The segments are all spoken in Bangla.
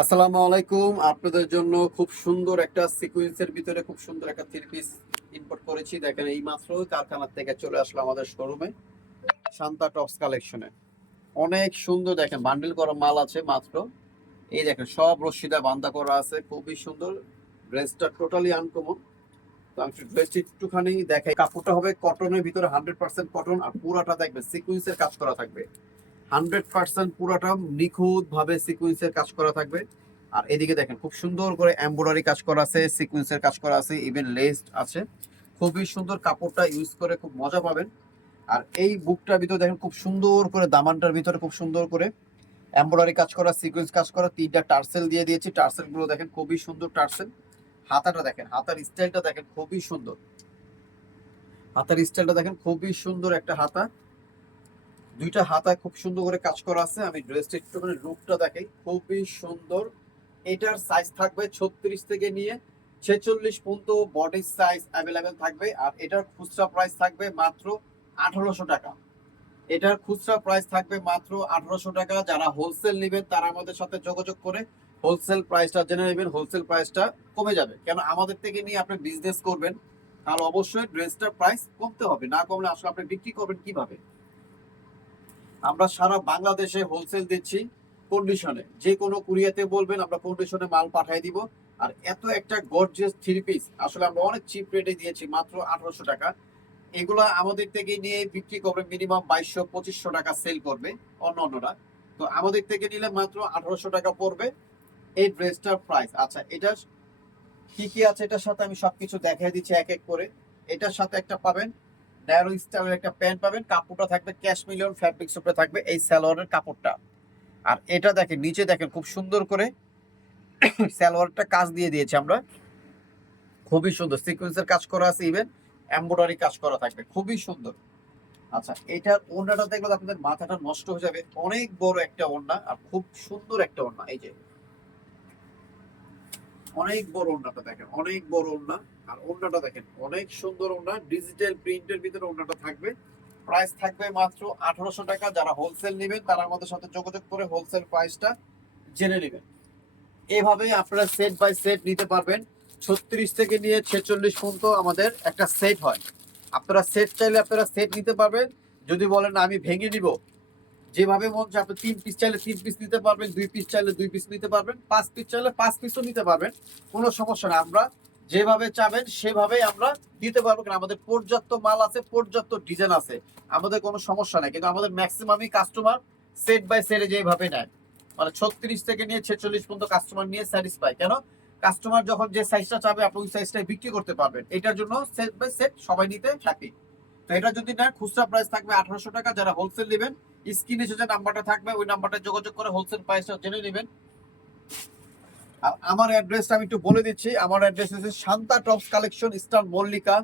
আসসালামু আলাইকুম। আপনাদের জন্য খুব সুন্দর একটা সিকোয়েন্সের ভিতরে খুব সুন্দর একটা থ্রি পিস ইম্পোর্ট করেছি। দেখেন এই মাত্র কারখানা থেকে চলে আসলো আমাদের শোরুমে শান্তা টপস কালেকশনে। অনেক সুন্দর, দেখেন বান্ডেল করা মাল আছে মাত্র। এই দেখেন সব রশিদা বান্দা করা আছে, খুবই সুন্দর। ড্রেসটা টোটালি আনকমন। তো আমি ড্রেসটি একটুখানি দেখাই। কাপড়টা হবে কটনের ভিতরে 100% কটন, আর পুরাটা দেখবে সিকোয়েন্সের কাজ করা থাকবে। 100% পুরাটা নিখুঁত ভাবে সিকোয়েন্সের কাজ করা থাকবে। আর এদিকে দেখেন খুব সুন্দর করে এমব্রয়ডারি কাজ করা আছে, সিকোয়েন্সের কাজ করা আছে, ইভেন লেস আছে। খুবই সুন্দর, কাপড়টা ইউজ করে খুব মজা পাবেন। আর এই বুকটার ভিতরে দেখেন খুব সুন্দর করে দামানটার ভিতরে খুব সুন্দর করে এমব্রয়ডারি কাজ করা, সিকোয়েন্স কাজ করা, 3টা টার্সেল দিয়ে দিয়েছি। টার্সেল গুলো দেখেন খুবই সুন্দর টার্সেল। হাতাটা দেখেন, হাতার স্টাইলটা দেখেন খুবই সুন্দর। হাতার স্টাইলটা দেখেন খুবই সুন্দর একটা হাতা। দুইটা হাতায় খুব সুন্দর করে কাজ করা আছে। আমি ড্রেসটা একটুখানি লুকটা দেখাই, খুবই সুন্দর। এটার সাইজ থাকবে 36 থেকে নিয়ে 46 পর্যন্ত বডি সাইজ অ্যাভেলেবেল থাকবে। আর এটার খুচরা প্রাইস থাকবে মাত্র 1800 টাকা। এটার খুচরা প্রাইস থাকবে মাত্র 1800 টাকা। যারা হোলসেল নেবেন তারা আমাদের সাথে যোগাযোগ করে হোলসেল প্রাইসটা জেনে নেবেন। হোলসেল প্রাইসটা কমে যাবে, কেন আমাদের থেকে নিয়ে আপনি বিজনেস করবেন, তাহলে অবশ্যই ড্রেসটার প্রাইস কমতে হবে। না কমলে আসলে আপনি বিক্রি করবেন কিভাবে? আমরা সারা বাংলাদেশে হোলসেল দিচ্ছি কন্ডিশনে। যে কোনো কুরিয়াতে বলবেন, আমরা কন্ডিশনে মাল পাঠিয়ে দিব। আর এত একটা গর্জিয়াস থ্রি পিস আসলে আমরা অনেক চিপ রেটে দিয়েছি, মাত্র 1800 টাকা। এগুলা আমাদের থেকে নিয়ে বিক্রি করবে মিনিমাম 2200-2500 টাকা সেল করবে অন্যরা। তো আমাদের থেকে নিলে মাত্র 1800 টাকা পড়বে এই ড্রেসটার প্রাইস। আচ্ছা, এটা কি কি আছে এটার সাথে আমি সবকিছু দেখাই দিচ্ছি এক এক করে। এটার সাথে একটা পাবেন ন্যারো স্টাইলের একটা প্যান্ট পাবেন, কাপড়টা থাকবে ক্যাশমিলিয়ন ফ্যাব্রিক্স উপরে থাকবে এই সালোয়ারের কাপড়টা। আর এটা দেখেন নিচে দেখেন খুব সুন্দর করে সালোয়ারটা কাজ দিয়ে দিয়েছি আমরা, খুবই সুন্দর সিকোয়েন্সের কাজ করা আছে, ইভেন এমব্রয়ডারি কাজ করা থাকবে, খুবই সুন্দর। আচ্ছা, এটার ওড়নাটা দেখলে আপনাদের মাথাটা নষ্ট হয়ে যাবে। অনেক বড় একটা ওড়না আর খুব সুন্দর একটা ওড়না। এই যে অনেক বড় ওড়নাটা দেখেন, অনেক বড় ওড়না। আর ওড়নাটা দেখেন অনেক সুন্দর ওড়না, ডিজিটাল প্রিন্টের ভিতরে ওড়নাটা থাকবে। প্রাইস থাকবে মাত্র 1800 টাকা। যারা হোলসেল নেবেন তারা আমাদের সাথে যোগাযোগ করে হোলসেল প্রাইসটা জেনে নেবেন। এভাবে আপনারা সেট বাই সেট নিতে পারবেন। 36 থেকে নিয়ে 46 পর্যন্ত আমাদের একটা সেট হয়। আপনারা সেট চাইলে আপনারা সেট নিতে পারবেন। যদি বলেন আমি ভেঙে নিব, যেভাবে মন চায় আপনি 3 পিস চাইলে 3 পিস নিতে পারবেন, 2 পিস চাইলে 2 পিস নিতে পারবেন, 5 পিস চাইলে 5 পিসও নিতে পারবেন। কোনো সমস্যা না, আমরা যেভাবে চাবেন সেভাবেই আমরা দিতে পারবো। কারণ আমাদের পর্যাপ্ত মাল আছে, পর্যাপ্ত ডিজাইন আছে, আমাদের কোনো সমস্যা নাই। কিন্তু আমাদের ম্যাক্সিমামই কাস্টমার সেট বাই সেটে যেভাবে নেয়, মানে 36 থেকে নিয়ে 46 পর্যন্ত কাস্টমার নিয়ে স্যাটিসফাই। কেন? কাস্টমার যখন যে সাইজটা চাবে আপনি ওই সাইজটাই বিক্রি করতে পারবেন। এটার জন্য সেট বাই সেট সবাই নিতে হ্যাপি। তো এটা যদি নেন খুচরা প্রাইস থাকবে 1800 টাকা। যারা হোলসেল নেবেন স্ক্রিনে যে নাম্বারটা থাকবে ওই নাম্বারটা যোগাযোগ করে হোলসেল প্রাইসটা জেনে নেবেন। আর আমার অ্যাড্রেসটা আমি একটু বলে দিচ্ছি। আমার অ্যাড্রেস হচ্ছে Shanta tops collection, star Mallika,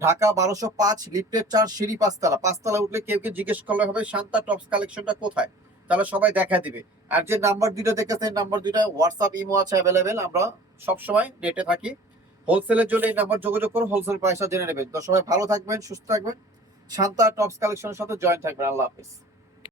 Dhaka 1205, লিফটের 4, সিঁড়ি 5 তলা। 5 তলা উঠলে কেউ জিজ্ঞেস করলে হবে শান্তা টপস কালেকশনটা কোথায়, তাহলে সবাই দেখা দিবে। আর যে নাম্বার দুইটা দেখেছেন, নাম্বার দুইটা হোয়াটসঅ্যাপ ইমো আছে অ্যাভেলেবেল, আমরা সবসময় নেটে থাকি। হোলসেলের জন্য এই নাম্বার যোগাযোগ করে হোলসেল প্রাইসটা জেনে নেবেন। তো সবাই ভালো থাকবেন, সুস্থ থাকবেন, শান্তা টপস কালেকশনের সাথে জয়েন থাকবেন। আল্লাহ হাফেজ।